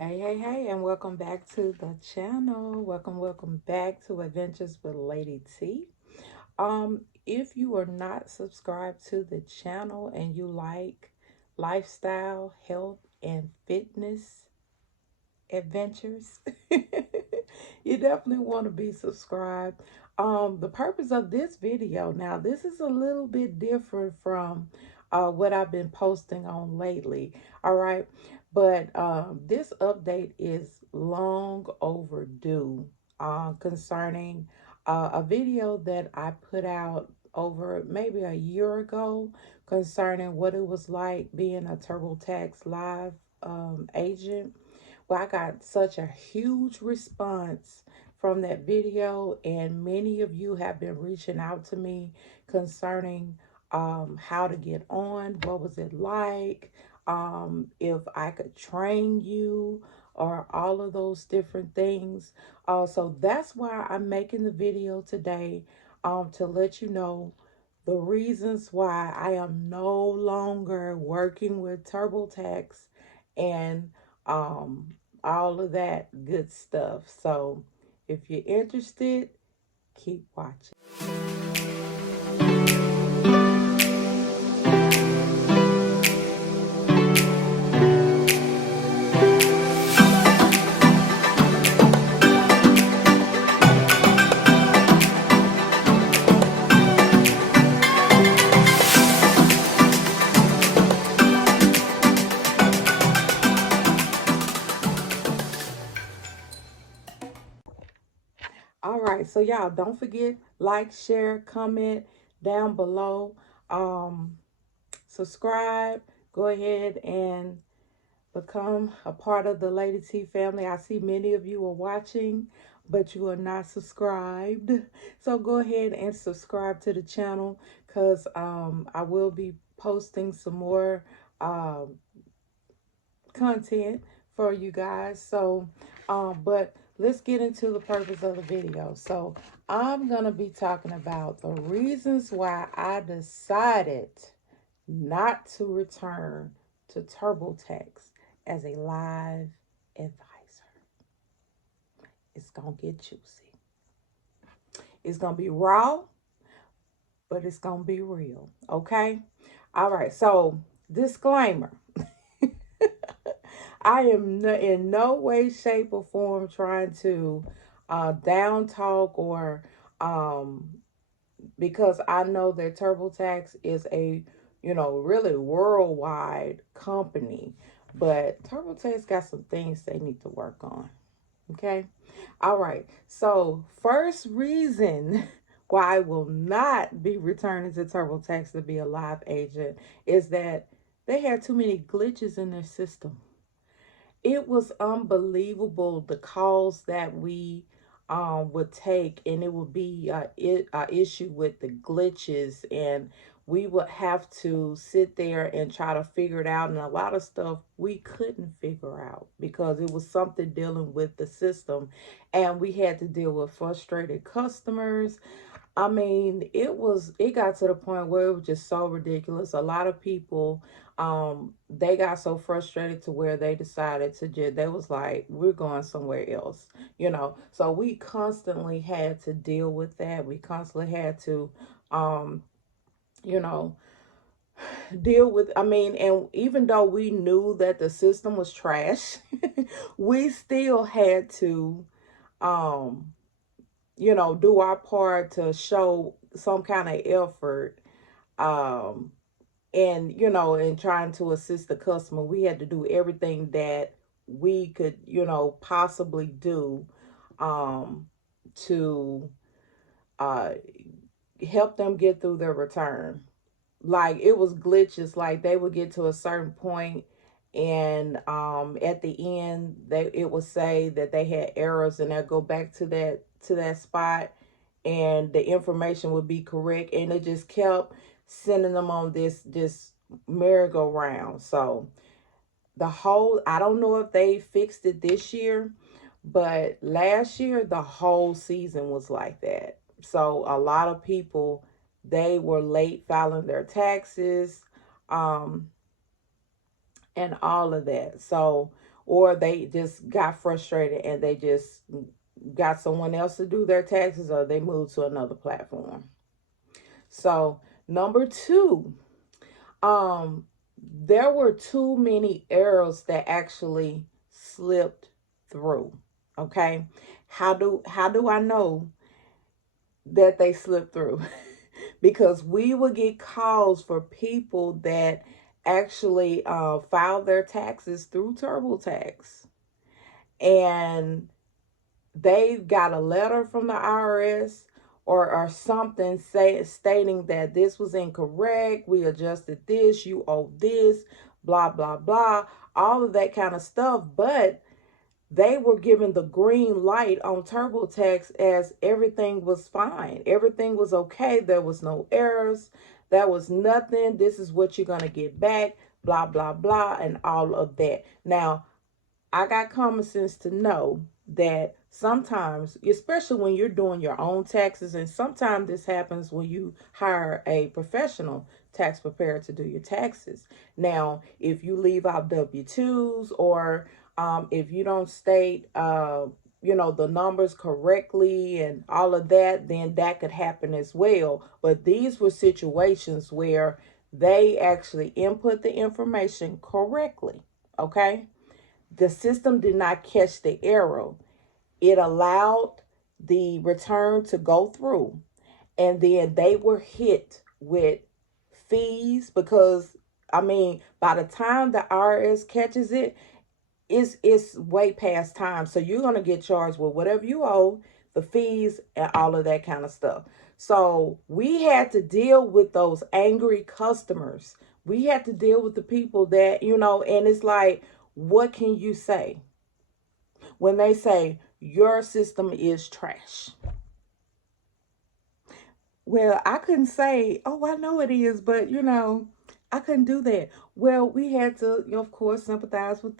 Hey, and welcome back to the channel. Welcome back to Adventures with Lady T. If you are not subscribed to the channel and you like lifestyle, health, and fitness adventures, you definitely want to be subscribed. The purpose of this video, now this is a little bit different from what I've been posting on lately. All right, but this update is long overdue concerning a video that I put out over maybe a year ago concerning what it was like being a TurboTax live agent. Well, I got such a huge response from that video, and many of you have been reaching out to me concerning how to get on, what was it like, if I could train you, or all of those different things. So that's why I'm making the video today, to let you know the reasons why I am no longer working with TurboTax and all of that good stuff. So if you're interested, keep watching. All right, so y'all don't forget, like, share, comment down below, um subscribe. Go ahead and become a part of the Lady T family. I see many of you are watching, but you are not subscribed. So go ahead and subscribe to the channel, because I will be posting some more um, content for you guys. So, but let's get into the purpose of the video. So I'm going to be talking about the reasons why I decided not to return to TurboTax as a live advisor. It's going to get juicy. It's going to be raw, but it's going to be real. Okay? All right. So, disclaimer. I am in no way, shape, or form trying to down talk or because I know that TurboTax is a, really worldwide company, but TurboTax got some things they need to work on. Okay. All right. So first reason why I will not be returning to TurboTax to be a live agent is that they had too many glitches in their system. It was unbelievable the calls that we would take, and it would be issue with the glitches, and we would have to sit there and try to figure it out, and a lot of stuff we couldn't figure out because it was something dealing with the system, and we had to deal with frustrated customers. I mean, it got to the point where it was just so ridiculous. A lot of people, they got so frustrated to where they decided to just, they was like, we're going somewhere else. So we constantly had to deal with that. We constantly had to, you know, deal with, I mean, and even though we knew that the system was trash, we still had to, um, do our part to show some kind of effort, um, and, in trying to assist the customer. We had to do everything that we could, possibly do, um, to uh, help them get through their return. Like, it was glitches, like they would get to a certain point, and at the end it would say that they had errors, and they'll go back to that spot, and the information would be correct, and it just kept sending them on this merry-go-round. So I don't know if they fixed it this year, but last year the whole season was like that. So a lot of people, they were late filing their taxes, um, and all of that. So or they just got frustrated and they just got someone else to do their taxes, or they moved to another platform. So number two, um, there were too many errors that actually slipped through. Okay, how do I know that they slipped through? Because we would get calls for people that actually filed their taxes through TurboTax, and they got a letter from the IRS or something stating that this was incorrect. We adjusted this. You owe this. Blah blah blah. All of that kind of stuff, but they were given the green light on TurboTax as everything was fine. Everything was okay. There was no errors. There was nothing. This is what you're going to get back. Blah, blah, blah, and all of that. Now, I got common sense to know that sometimes, especially when you're doing your own taxes, and sometimes this happens when you hire a professional tax preparer to do your taxes. Now, if you leave out W-2s, or if you don't state, the numbers correctly and all of that, then that could happen as well. But these were situations where they actually input the information correctly. Okay, the system did not catch the error. It allowed the return to go through, and then they were hit with fees because, I mean, by the time the IRS catches it, it's way past time. So you're gonna get charged with whatever you owe, the fees, and all of that kind of stuff. So we had to deal with those angry customers. We had to deal with the people that, and it's like, what can you say when they say your system is trash? Well, I couldn't say, oh, I know it is, but I couldn't do that. Well, we had to, of course, empathize with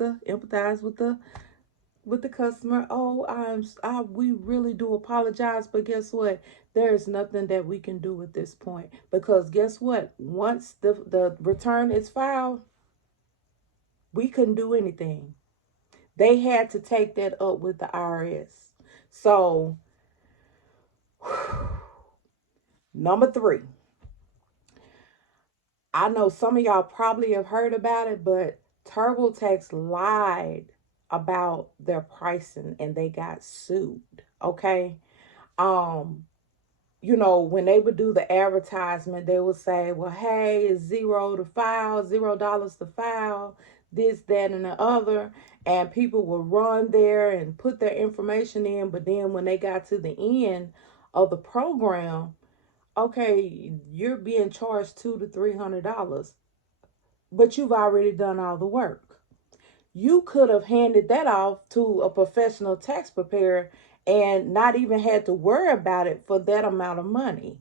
the customer. Oh, we really do apologize, but guess what? There is nothing that we can do at this point, because guess what? Once the return is filed, we couldn't do anything. They had to take that up with the IRS. So, number three, I know some of y'all probably have heard about it, but TurboTax lied about their pricing and they got sued. Okay. Um, when they would do the advertisement, they would say, well, hey, it's zero to file, $0 to file, this, that, and the other. And people would run there and put their information in. But then when they got to the end of the program, okay, you're being charged $200 to $300, but you've already done all the work. You could have handed that off to a professional tax preparer and not even had to worry about it for that amount of money.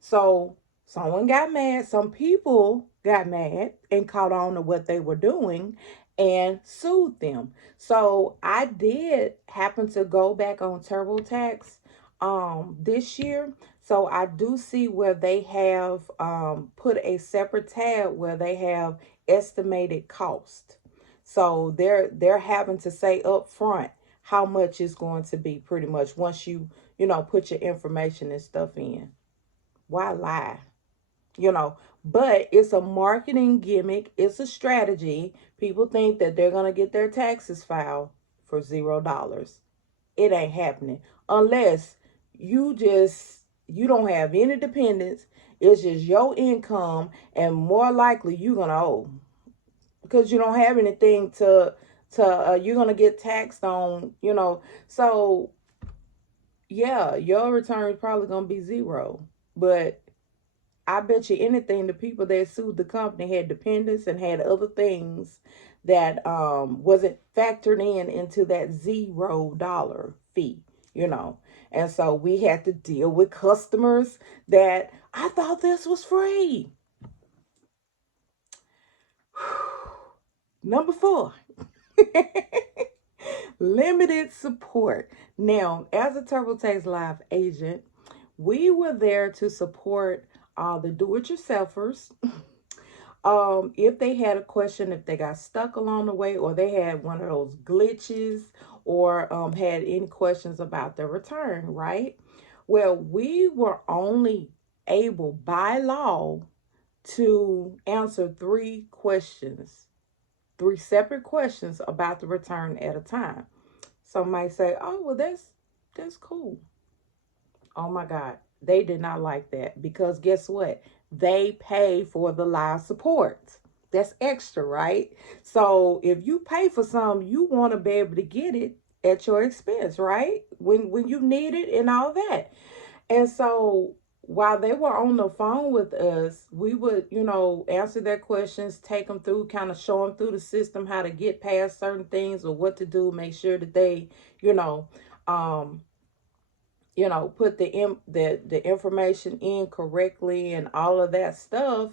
So someone got mad. Some people got mad and caught on to what they were doing and sued them. So I did happen to go back on TurboTax this year. So I do see where they have put a separate tab where they have estimated cost. So they're having to say up front how much it's going to be, pretty much, once you put your information and stuff in. Why lie? But it's a marketing gimmick. It's a strategy. People think that they're going to get their taxes filed for $0. It ain't happening unless you don't have any dependents. It's just your income, and more likely you're going to owe, because you don't have anything to you're going to get taxed on. So yeah, your return is probably going to be zero. But I bet you anything, the people that sued the company had dependents and had other things that wasn't factored into that $0 fee. And so we had to deal with customers that, I thought this was free. Number four. Limited support. Now, as a TurboTax Live agent, we were there to support the do-it-yourselfers, If they had a question, if they got stuck along the way, or they had one of those glitches, or had any questions about their return, right? Well, we were only able by law to answer three questions, three separate questions about the return at a time. Some might say, "Oh, well, that's cool." Oh my God, they did not like that because guess what? They pay for the live support. That's extra, right? So if you pay for some, you want to be able to get it at your expense, right? When you need it and all that. And so while they were on the phone with us, we would, answer their questions, take them through, kind of show them through the system how to get past certain things or what to do, make sure that they, you know, um, put the information in correctly and all of that stuff.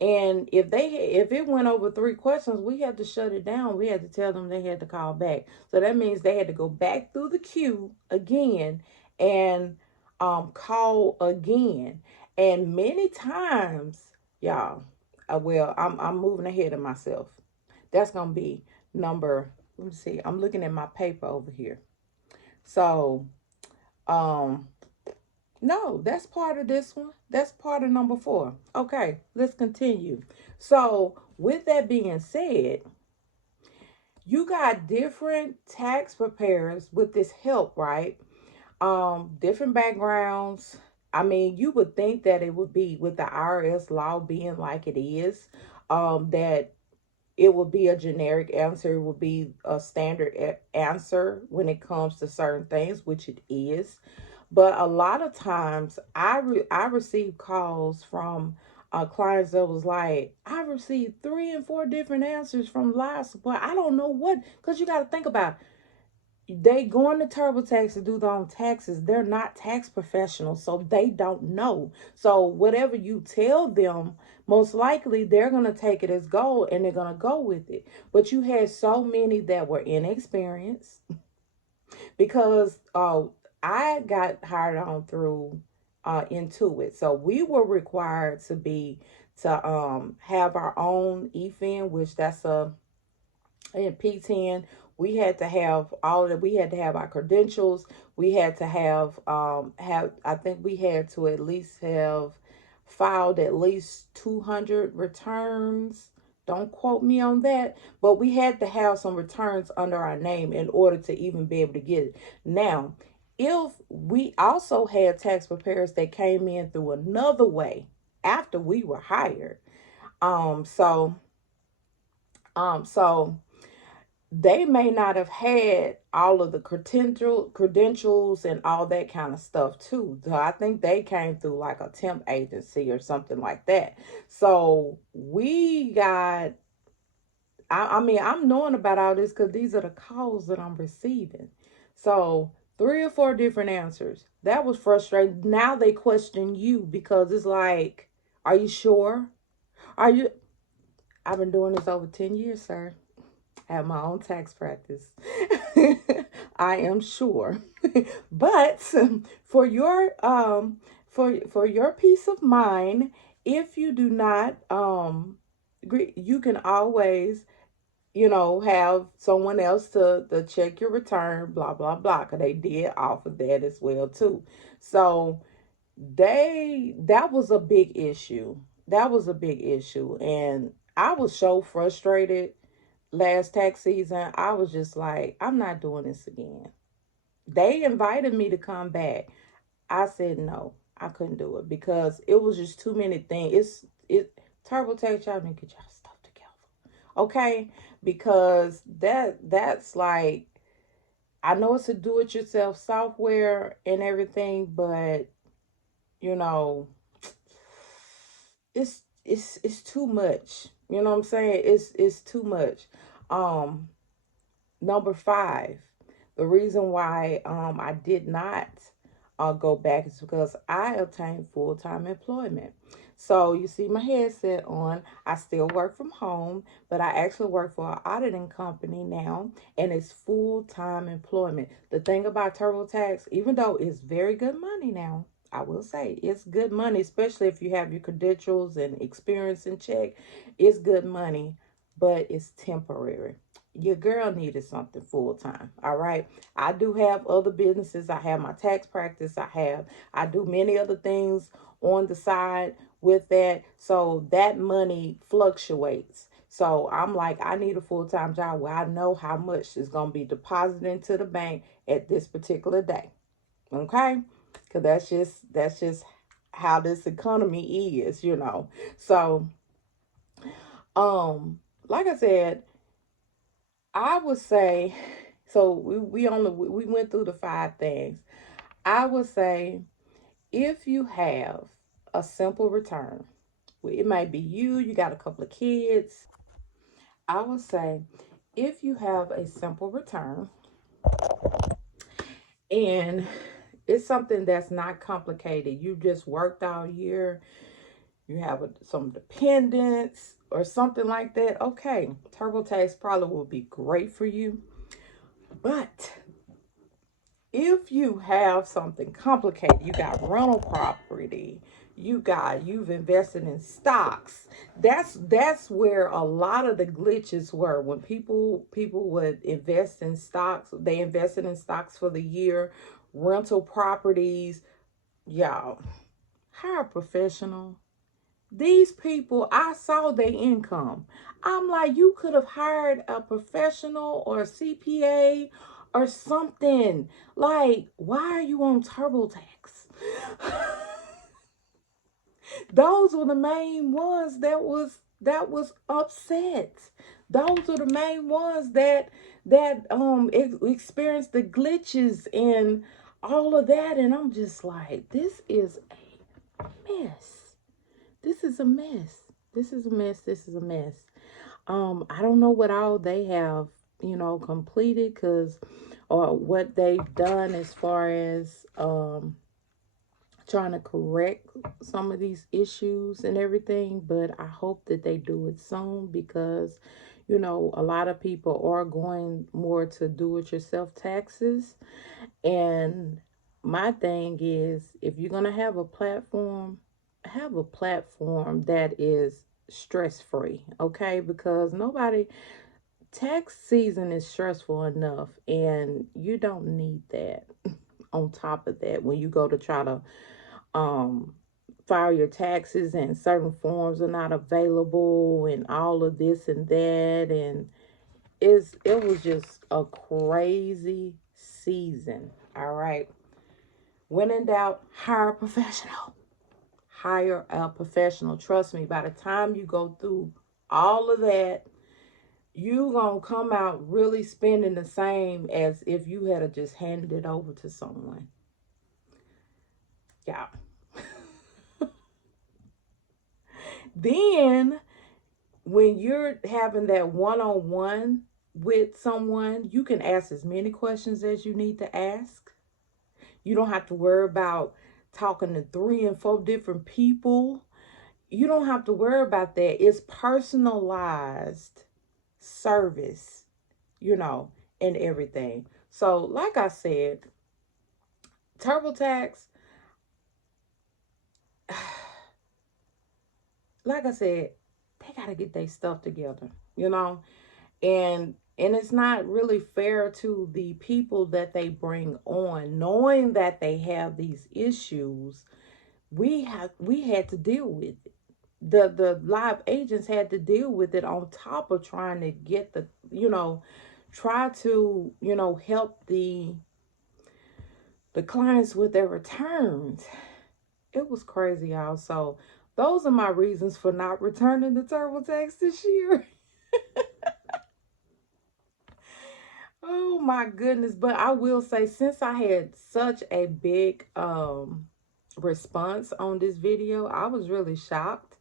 And if it went over three questions, we had to shut it down. We had to tell them they had to call back. So that means they had to go back through the queue again and call again. And many times, y'all, well, I'm moving ahead of myself. That's gonna be number. Let me see. I'm looking at my paper over here. So um no, that's part of this one. That's part of number 4. Okay, let's continue. So, with that being said, you got different tax preparers with this help, right? Different backgrounds. I mean, you would think that it would be with the IRS law being like it is, that it would be a generic answer, it would be a standard answer when it comes to certain things, which it is. But a lot of times, I receive calls from clients that was like, I received 3 and 4 different answers from live support. I don't know what, because you got to think about they going to TurboTax to do their own taxes. They're not tax professionals, so they don't know. So whatever you tell them, most likely they're gonna take it as gold and they're gonna go with it. But you had so many that were inexperienced because I got hired on through Intuit, so we were required to have our own EFIN, which that's a in P10. We had to have all of that. We had to have our credentials. We had to have I think we had to at least have filed at least 200 returns. Don't quote me on that, but we had to have some returns under our name in order to even be able to get it. Now, if we also had tax preparers that came in through another way after we were hired, um, so so they may not have had all of the credentials and all that kind of stuff too. So I think they came through like a temp agency or something like that. So we got I mean, I'm knowing about all this because these are the calls that I'm receiving. So 3 or 4 different answers. That was frustrating. Now they question you because it's like, are you sure? Are you I've been doing this over 10 years, sir. I have my own tax practice. I am sure. But for your for your peace of mind, if you do not you can always have someone else to check your return, blah blah blah, because they did offer that as well too. So that was a big issue. That was a big issue, and I was so frustrated last tax season. I was just like, I'm not doing this again. They invited me to come back. I said no, I couldn't do it because it was just too many things. It TurboTax, y'all need to get y'all stuff together, okay? Because that's like, I know it's a do-it-yourself software and everything, but you know, it's too much. You know what I'm saying? It's too much. Um, Number 5, the reason why I did not go back is because I obtained full-time employment. So you see my headset on. I still work from home, but I actually work for an auditing company now, and it's full-time employment. The thing about TurboTax, even though it's very good money now, I will say it's good money, especially if you have your credentials and experience in check. It's good money, but it's temporary. Your girl needed something full time. All right. I do have other businesses. I have my tax practice. I do many other things on the side with that. So that money fluctuates. So I'm like, I need a full time job where I know how much is going to be deposited into the bank at this particular day. Okay, because that's just how this economy is, you know. So um like I said, I would say, so we went through the five things. I would say, if you have a simple return, it might be you got a couple of kids. I would say, if you have a simple return and it's something that's not complicated, you just worked all year, you have some dependents or something like that, okay, TurboTax probably will be great for you. But if you have something complicated, you got rental property, you've invested in stocks. That's where a lot of the glitches were. When people would invest in stocks, they invested in stocks for the year, rental properties. Y'all, hire a professional. These people, I saw their income. I'm like, you could have hired a professional or a CPA or something. Like, why are you on TurboTax? Those were the main ones that was upset. Those were the main ones that experienced the glitches and all of that. And I'm just like, this is a mess. This is a mess. This is a mess. This is a mess. I don't know what all they have, completed, because or what they've done as far as trying to correct some of these issues and everything, but I hope that they do it soon, because a lot of people are going more to do it yourself taxes. And my thing is, if you're going to have a platform that is stress free, okay? Because tax season is stressful enough, and you don't need that on top of that when you go to try to um file your taxes and certain forms are not available and all of this and that. And it was just a crazy season. All right. When in doubt, hire a professional. Hire a professional. Trust me, by the time you go through all of that, you gonna come out really spending the same as if you had just handed it over to someone. Yeah. Then when you're having that one-on-one with someone, you can ask as many questions as you need to ask. You don't have to worry about talking to 3 and 4 different people. You don't have to worry about that. It's personalized service, and everything. So, like I said, TurboTax, like I said, they got to get their stuff together, and it's not really fair to the people that they bring on, knowing that they have these issues. We had to deal with it. The live agents had to deal with it, on top of trying to get try to help the clients with their returns. It was crazy, y'all. So those are my reasons for not returning the TurboTax this year. Oh my goodness. But I will say, since I had such a big response on this video, I was really shocked.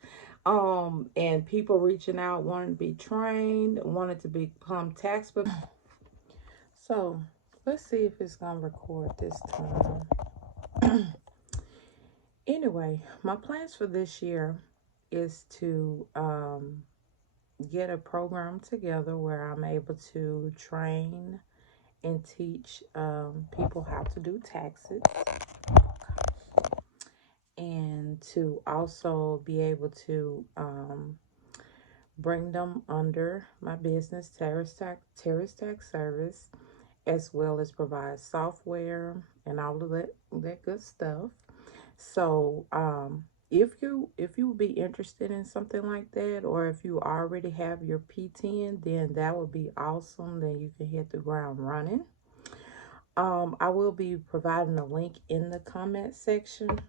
And people reaching out, wanting to be trained, wanted to become tax. So let's see if it's gonna record this time. Anyway, my plans for this year is to get a program together where I'm able to train and teach people how to do taxes. and to also be able to bring them under my business, Terrace Tax Service, as well as provide software and all of that good stuff. So if you would be interested in something like that, or if you already have your P10, then that would be awesome. Then you can hit the ground running. I will be providing a link in the comment section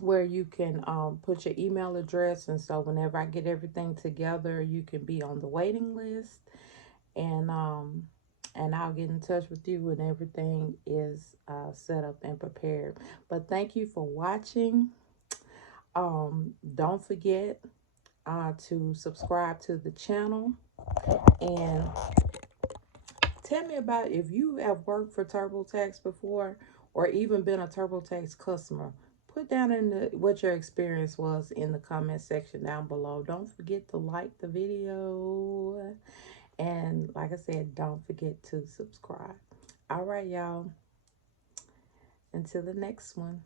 where you can put your email address, and so whenever I get everything together, you can be on the waiting list, and I'll get in touch with you when everything is set up and prepared. But thank you for watching. Don't forget to subscribe to the channel, and tell me about if you have worked for TurboTax before or even been a TurboTax customer. Put down in what your experience was in the comment section down below. Don't forget to like the video. And like I said, don't forget to subscribe. All right, y'all. Until the next one.